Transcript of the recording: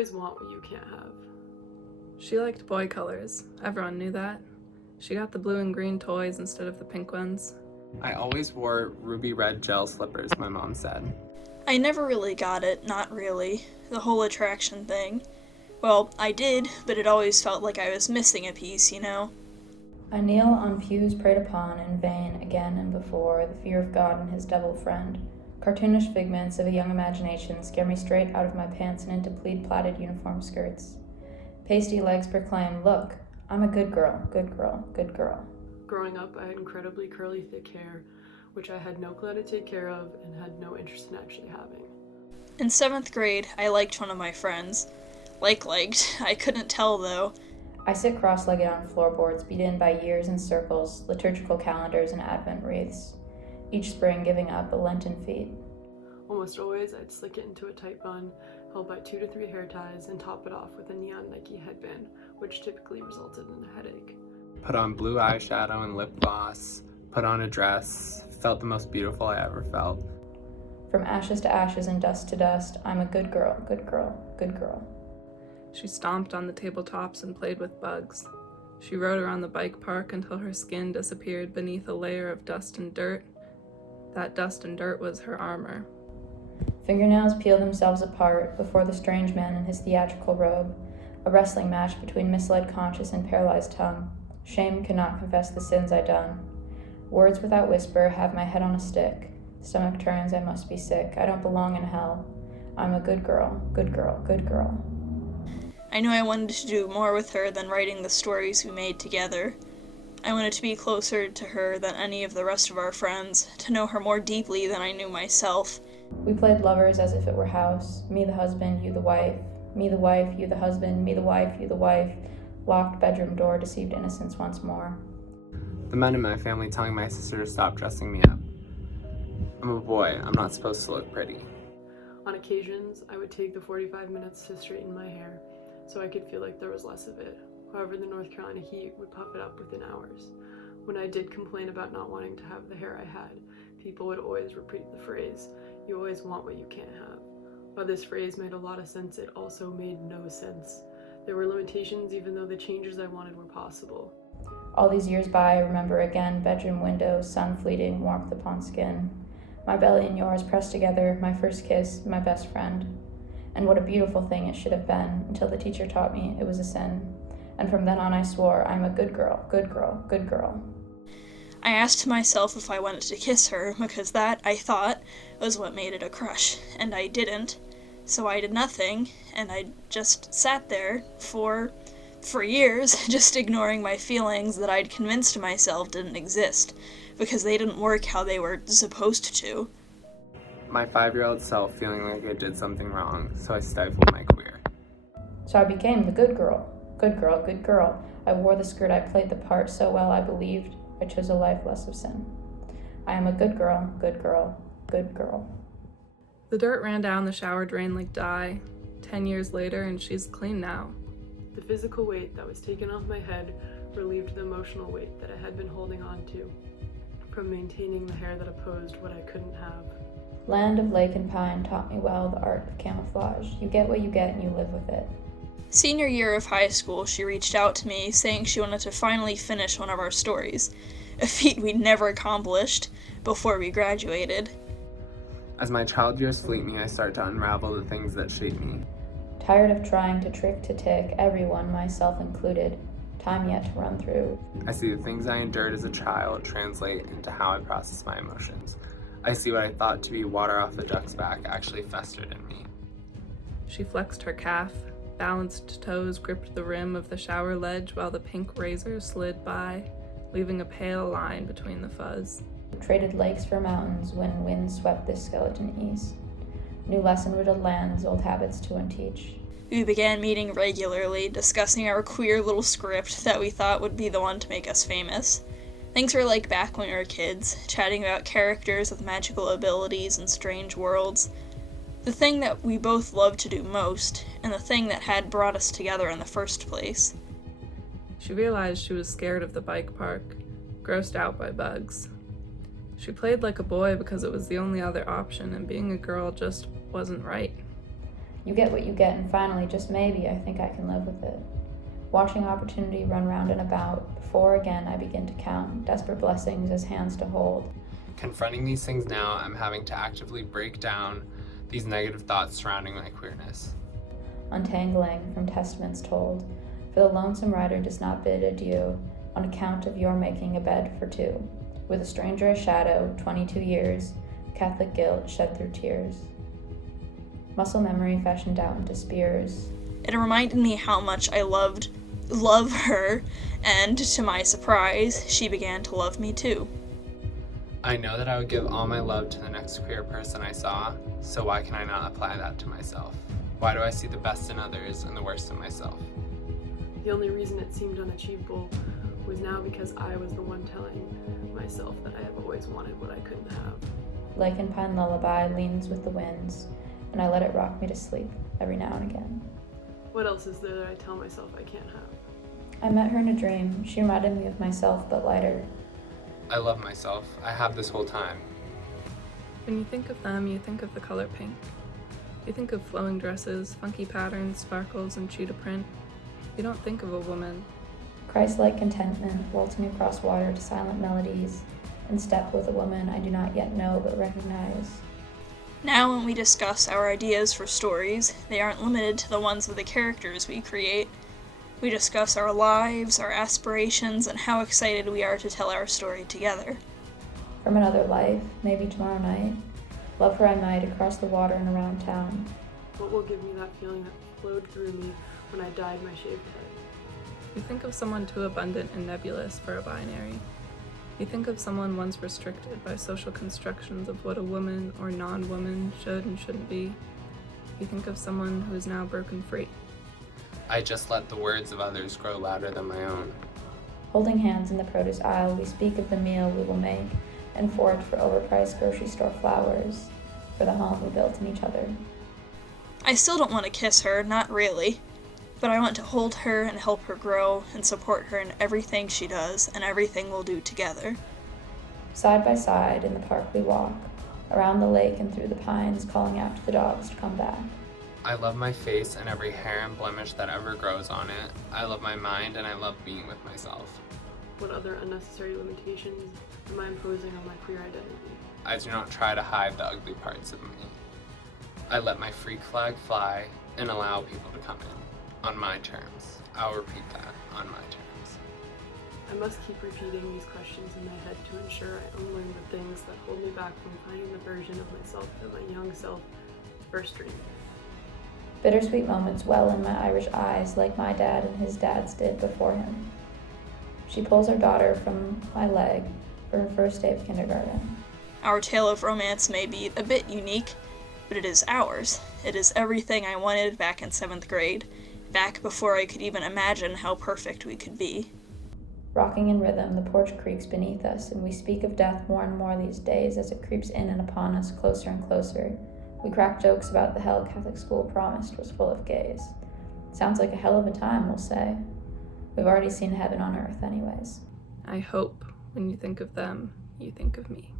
always want what you can't have. She liked boy colors. Everyone knew that. She got the blue and green toys instead of the pink ones. I always wore ruby red gel slippers, my mom said. I never really got it, not really. The whole attraction thing. Well, I did, but it always felt like I was missing a piece, you know? I kneel on pews prayed upon in vain again and before the fear of God and his devil friend. Cartoonish figments of a young imagination scare me straight out of my pants and into pleat-plaited uniform skirts. Pasty legs proclaim, "Look, I'm a good girl, good girl, good girl." Growing up, I had incredibly curly, thick hair, which I had no clue how to take care of and had no interest in actually having. In 7th grade, I liked one of my friends. Liked. I couldn't tell, though. I sit cross-legged on floorboards, beat in by years and circles, liturgical calendars, and Advent wreaths, each spring giving up a Lenten feet. Almost always, I'd slick it into a tight bun, held by 2 to 3 hair ties, and top it off with a neon Nike headband, which typically resulted in a headache. Put on blue eyeshadow and lip gloss, put on a dress, felt the most beautiful I ever felt. From ashes to ashes and dust to dust, I'm a good girl, good girl, good girl. She stomped on the tabletops and played with bugs. She rode around the bike park until her skin disappeared beneath a layer of dust and dirt. That dust and dirt was her armor. Fingernails peel themselves apart before the strange man in his theatrical robe, a wrestling match between misled conscience and paralyzed tongue. Shame cannot confess the sins I done. Words without whisper have my head on a stick. Stomach turns, I must be sick. I don't belong in hell. I'm a good girl, good girl, good girl. I knew I wanted to do more with her than writing the stories we made together. I wanted to be closer to her than any of the rest of our friends, to know her more deeply than I knew myself. We played lovers as if it were house. Me the husband, you the wife. Me the wife, you the husband. Me the wife, you the wife. Locked bedroom door deceived innocence once more. The men in my family telling my sister to stop dressing me up. I'm a boy, I'm not supposed to look pretty. On occasions, I would take the 45 minutes to straighten my hair, so I could feel like there was less of it. However, the North Carolina heat would puff it up within hours. When I did complain about not wanting to have the hair I had, people would always repeat the phrase, "You always want what you can't have." While this phrase made a lot of sense, it also made no sense. There were limitations even though the changes I wanted were possible. All these years by, I remember again, bedroom windows, sun fleeting, warmth upon skin. My belly and yours pressed together, my first kiss, my best friend. And what a beautiful thing it should have been, until the teacher taught me it was a sin. And from then on I swore, I'm a good girl, good girl, good girl. I asked myself if I wanted to kiss her, because that, I thought, was what made it a crush, and I didn't. So I did nothing, and I just sat there for years, just ignoring my feelings that I'd convinced myself didn't exist, because they didn't work how they were supposed to. My 5-year-old self feeling like I did something wrong, so I stifled my queer. So I became the good girl, good girl, good girl. I wore the skirt, I played the part so well I believed I chose a life less of sin. I am a good girl, good girl, good girl. The dirt ran down the shower drain like dye. 10 years later, and she's clean now. The physical weight that was taken off my head relieved the emotional weight that I had been holding on to from maintaining the hair that opposed what I couldn't have. Land of lake and pine taught me well the art of camouflage. You get what you get and you live with it. Senior year of high school, she reached out to me saying she wanted to finally finish one of our stories, a feat we'd never accomplished before we graduated. As my child years fleet me, I start to unravel the things that shape me. Tired of trying to trick to tick everyone, myself included. Time yet to run through. I see the things I endured as a child translate into how I process my emotions. I see what I thought to be water off a duck's back actually festered in me. She flexed her calf. Balanced toes gripped the rim of the shower ledge while the pink razor slid by, leaving a pale line between the fuzz. Traded lakes for mountains when wind swept this skeleton east. New lesson-riddled lands, old habits to unteach. We began meeting regularly, discussing our queer little script that we thought would be the one to make us famous. Things were like back when we were kids, chatting about characters with magical abilities and strange worlds. The thing that we both loved to do most, and the thing that had brought us together in the first place. She realized she was scared of the bike park, grossed out by bugs. She played like a boy because it was the only other option, and being a girl just wasn't right. You get what you get, and finally, just maybe, I think I can live with it. Watching opportunity run round and about, before again I begin to count desperate blessings as hands to hold. Confronting these things now, I'm having to actively break down these negative thoughts surrounding my queerness. Untangling from testaments told, for the lonesome rider does not bid adieu on account of your making a bed for two. With a stranger a shadow, 22 years, Catholic guilt shed through tears. Muscle memory fashioned out into spears. It reminded me how much I love her, and to my surprise, she began to love me too. I know that I would give all my love to the next queer person I saw, so why can I not apply that to myself? Why do I see the best in others and the worst in myself? The only reason it seemed unachievable was now because I was the one telling myself that I have always wanted what I couldn't have. Lichen pine lullaby leans with the winds, and I let it rock me to sleep every now and again. What else is there that I tell myself I can't have? I met her in a dream. She reminded me of myself, but lighter. I love myself. I have this whole time. When you think of them, you think of the color pink. You think of flowing dresses, funky patterns, sparkles, and cheetah print. You don't think of a woman. Christ-like contentment, waltzing across water to silent melodies, in step with a woman I do not yet know but recognize. Now when we discuss our ideas for stories, they aren't limited to the ones of the characters we create. We discuss our lives, our aspirations, and how excited we are to tell our story together. From another life, maybe tomorrow night, love her I might across the water and around town. What will give me that feeling that flowed through me when I dyed my shaved head? You think of someone too abundant and nebulous for a binary. You think of someone once restricted by social constructions of what a woman or non-woman should and shouldn't be. You think of someone who is now broken free. I just let the words of others grow louder than my own. Holding hands in the produce aisle, we speak of the meal we will make and forage for overpriced grocery store flowers for the home we built in each other. I still don't want to kiss her, not really, but I want to hold her and help her grow and support her in everything she does and everything we'll do together. Side by side in the park we walk, around the lake and through the pines, calling out to the dogs to come back. I love my face and every hair and blemish that ever grows on it. I love my mind and I love being with myself. What other unnecessary limitations am I imposing on my queer identity? I do not try to hide the ugly parts of me. I let my freak flag fly and allow people to come in on my terms. I'll repeat that, on my terms. I must keep repeating these questions in my head to ensure I unlearn the things that hold me back from finding the version of myself that my young self first dreamed. Bittersweet moments well in my Irish eyes like my dad and his dad's did before him. She pulls her daughter from my leg for her first day of kindergarten. Our tale of romance may be a bit unique, but it is ours. It is everything I wanted back in 7th grade, back before I could even imagine how perfect we could be. Rocking in rhythm, the porch creaks beneath us, and we speak of death more and more these days as it creeps in and upon us closer and closer. We crack jokes about the hell Catholic school promised was full of gays. Sounds like a hell of a time, we'll say. We've already seen heaven on earth anyways. I hope when you think of them, you think of me.